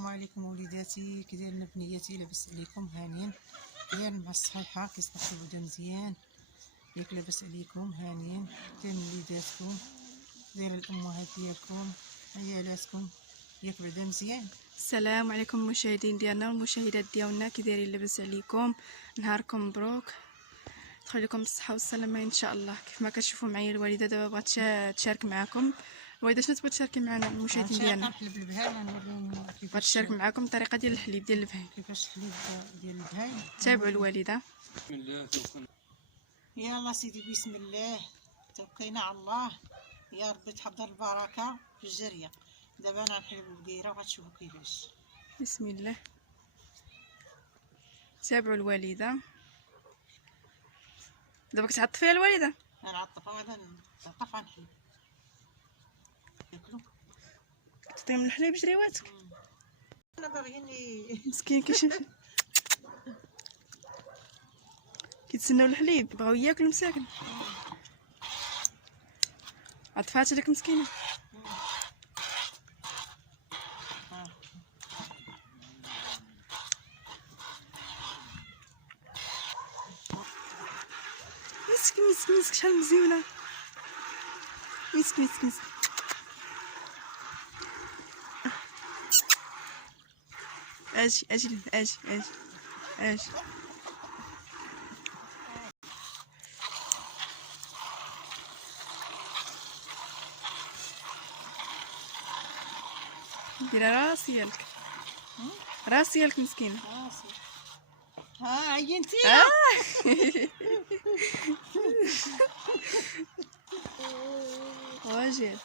السلام عليكم وليداتي، كي دايرين بنياتي؟ لاباس عليكم؟ هانيين؟ دايرين مع الصحيحه؟ كيصبح الوجه مزيان ياك؟ لاباس عليكم؟ هانيين؟ دايرين وليداتكم؟ دايرين الامهات ديالكم؟ عيالاتكم ياك بعدا مزيان؟ السلام عليكم المشاهدين ديالنا والمشاهدات ديالنا، كي دايرين؟ لاباس عليكم؟ نهاركم مبروك، تخلي لكم الصحه والسلامه ان شاء الله. كيف ما كتشوفوا معايا الوالده دابا بغات تشارك معكم. الوالده شنو تبغي تشاركي معنا المشاهدين ديالنا؟ نحلب البهايم، نوريهم بغات كيفاش تشارك معكم الطريقه ديال الحليب ديال البهايم. كيفاش الحليب ديال البهايم. تابعوا الوالده. بسم الله يلا سيدي، بسم الله توكلنا على الله. يا ربي تحضر البركه في الجريه. دابا انا نحلب البقيره وغتشوفوا كيفاش. بسم الله، تابعوا الوالده. دابا كتعطي فيها الوالده. انا عطفها غادا نعطفها نحلب ياكلوا. تعطيهم الحليب جريواتك. انا باغيين مسكين كيشوف كيتسناو الحليب، بغاو ياكلوا مساكن. عطفات لك مسكينه. مسك شحال مزيونه. مسك اجي دير راسي يالك، راسي يالك مسكينه. ها عينتي؟ واجد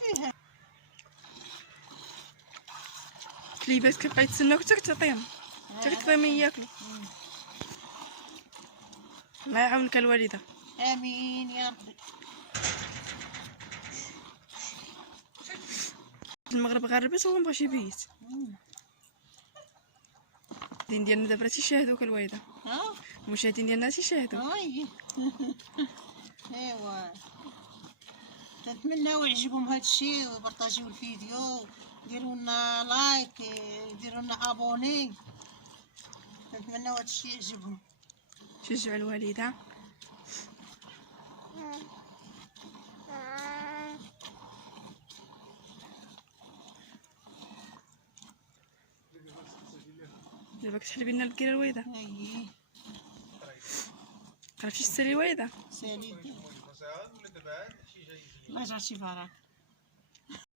فيها كليبات كيبقى يتسناوك حتى تعطيهم، حتى كتعطيهم ياكلوا. الله يعاونك الوالده. امين يا ربي. المغرب غربت وهو مبغاش يبيت. الدين ديالنا دابا تيشاهدوك الوالده. المشاهدين ديالنا تيشاهدوا. ايوا نتمناو يعجبهم هذا الشيء وبارطاجيو الفيديو، ديروا لنا لايك، ديروا لنا ابوني. نتمناو هذا الشيء يعجبهم. شجعوا الوالده. دابا كتحلبي لنا البقيره الوالده. اييه عرفتي تسالي الوالده؟ سالي الله يجعل شي بركه.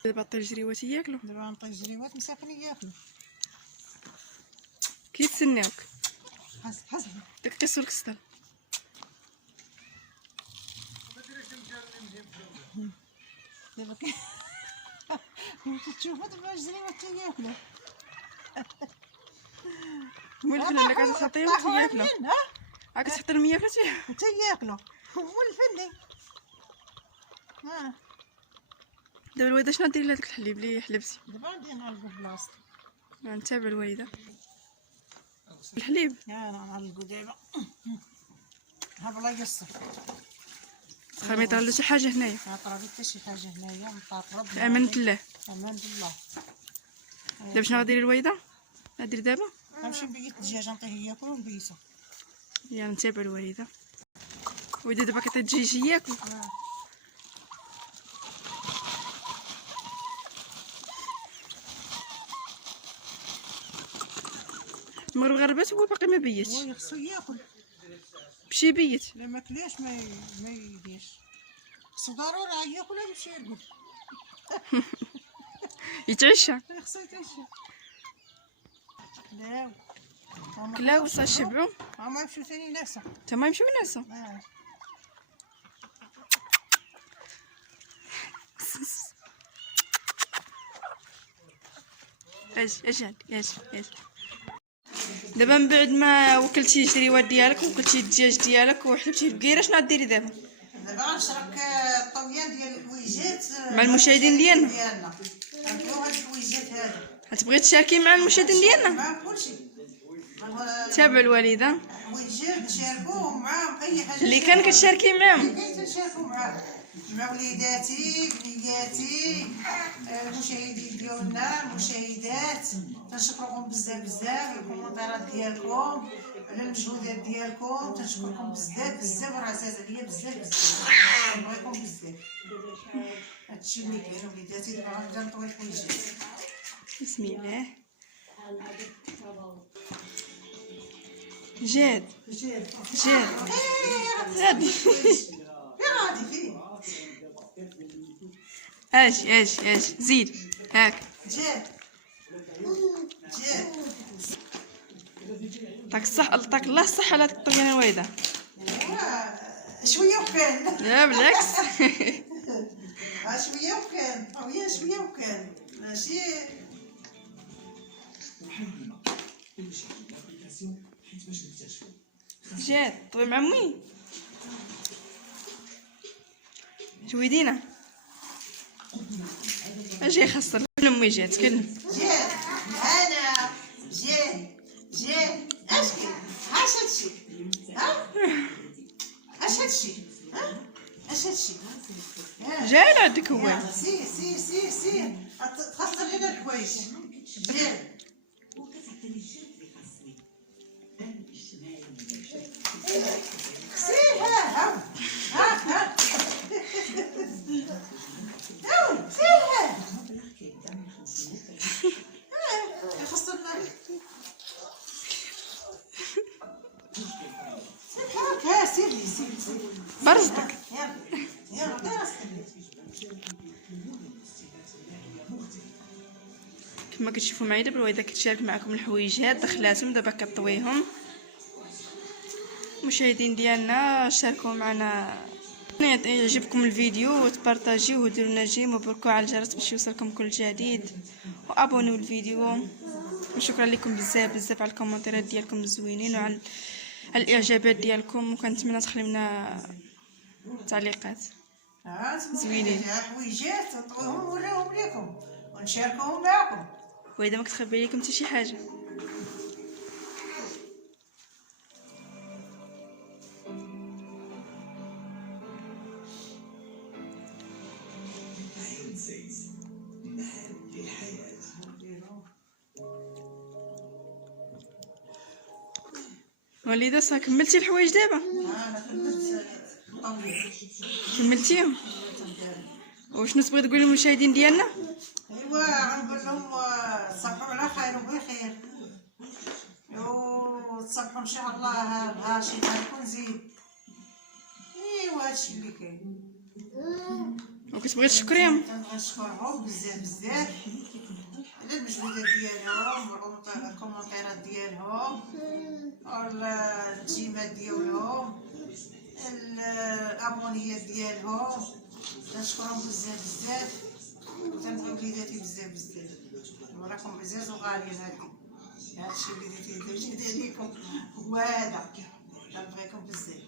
دابا طير الجريوات ياكلوا. دابا نطيب الجريوات مساكن ياكلوا كيتسناوك. حسب داك كيسول الكسطل. دابا تشوفوا دابا الجريوات تياكلوا. مولفين انا كتعطيهم تياكلوا. كتحط لهم ياكلوا تياكلوا مولفين. دابا الوالده شنو ديري لهداك الحليب اللي حلبتي؟ دابا غادي نعلقو بلاصتو. نتابع الوالده. الحليب نعلقو دابا. ها بلا يسر واخا ما يطرا له شي حاجه هنايا. ما طرا حتى شي حاجه هنايا. مطرب في امان الله. امان بالله. دابا شنو غاديري الوالده؟ غادير دابا غنمشي نبيت الدجاج نعطيه ياكل ونبيتو. يلا نتابع الوالده. الوالده دابا كيعطي الدجاج ياكل. المغرب غربات وهو باقي ما بيتش. هو خصو ياكل. مشي بيت. لا ما كلاش ما يديرش. خصو ضروري ياكل ويمشي يرقد. يتعشى. خصو يتعشى. كلاو وصا شبعوا. هما يمشيو ثاني ناسا. تما يمشيو ينعسوا. اجي دابا من بعد ما وكلتي الجريوات ديالك وكلتي الدجاج ديالك وحلبتي البقيره، شنو غديري دابا؟ دابا غنشرك الطويان ديال الكويجات مع المشاهدين ديالنا. غنبيعو هاد الكويجات هادو. غتبغي تشاركي مع المشاهدين ديالنا؟ معاهم كلشي. تابعوا الوالده. الكويجات تشاركوهم معاهم اي حاجه اللي كان كتشاركي معاهم. كاين تشاركوا معاهم. مع وليداتي بنياتي المشاهدين ديالنا المشاهدات، تنشكركم بزاف بزاف على الكومنتات ديالكم، على المجهودات ديالكم، تنشكركم بزاف بزاف، راه عزاز عليا بزاف بزاف، نبغيكم بزاف. هادشي اللي كاين وليداتي. دابا غنبدا نطوي الحويجات. بسم الله. جاد جاد جاد غادي غادي فين اجي زيد هاك. جاد جاد طاك الصح، طاك الله الصحة لا تطينا الوالدة. شويه وكان لا بالعكس. شويه وكان ويا شويه وكان ماشي. جات طوي مع امي جويدينا. اجي خسر امي جات تكلم. جاد انا جاد اشكي اش هادشي اش هادشي اش هادشي جاي عندك هو. سير تخسر لنا الحوايج. جاد سير ها سير خسرنا سير برزتك. يلا كما كتشوفوا معايا دابا الوالده كتشارك معكم الحويجات دخلاتهم دابا كطويهم. المشاهدين ديالنا شاركوا معنا، يعجبكم الفيديو وتبارطاجيوه وديروا لنا جيم وبركوا على الجرس باش يوصلكم كل جديد وابونيو الفيديو. وشكرا لكم بزاف بزاف على الكومنتات ديالكم الزوينين وعلى الاعجابات ديالكم، وكنتمنى تخليو لنا تعليقات زوينين. حويجات نطويهم ونوريهم لكم ونشاركوهم معكم، واذا ما كتخبي لكم حتى شي حاجه. وليدة صا كملتي الحوايج دابا؟ انا كملت نطوي. كملتيهم؟ وشنو تبغي تقولي للمشاهدين ديالنا؟ ايوا غنقول لهم تصبحوا على خير وبخير، وتصبحوا ان شاء الله بها شي نهار يكون زين. ايوا هادشي اللي كاين. وكتبغي تشكريهم؟ كنبغي نشكرهم بزاف بزاف على المجهودات ديالهم والكومنتيرات ديالهم والتيمات ديالهم الابونيات ديالهم. كنشكرهم بزاف بزاف وتنبغي وليداتي بزاف بزاف، وراكم عزاز وغاليين. هادشي اللي درتي عليكم هو هذا، كنبغيكم بزاف.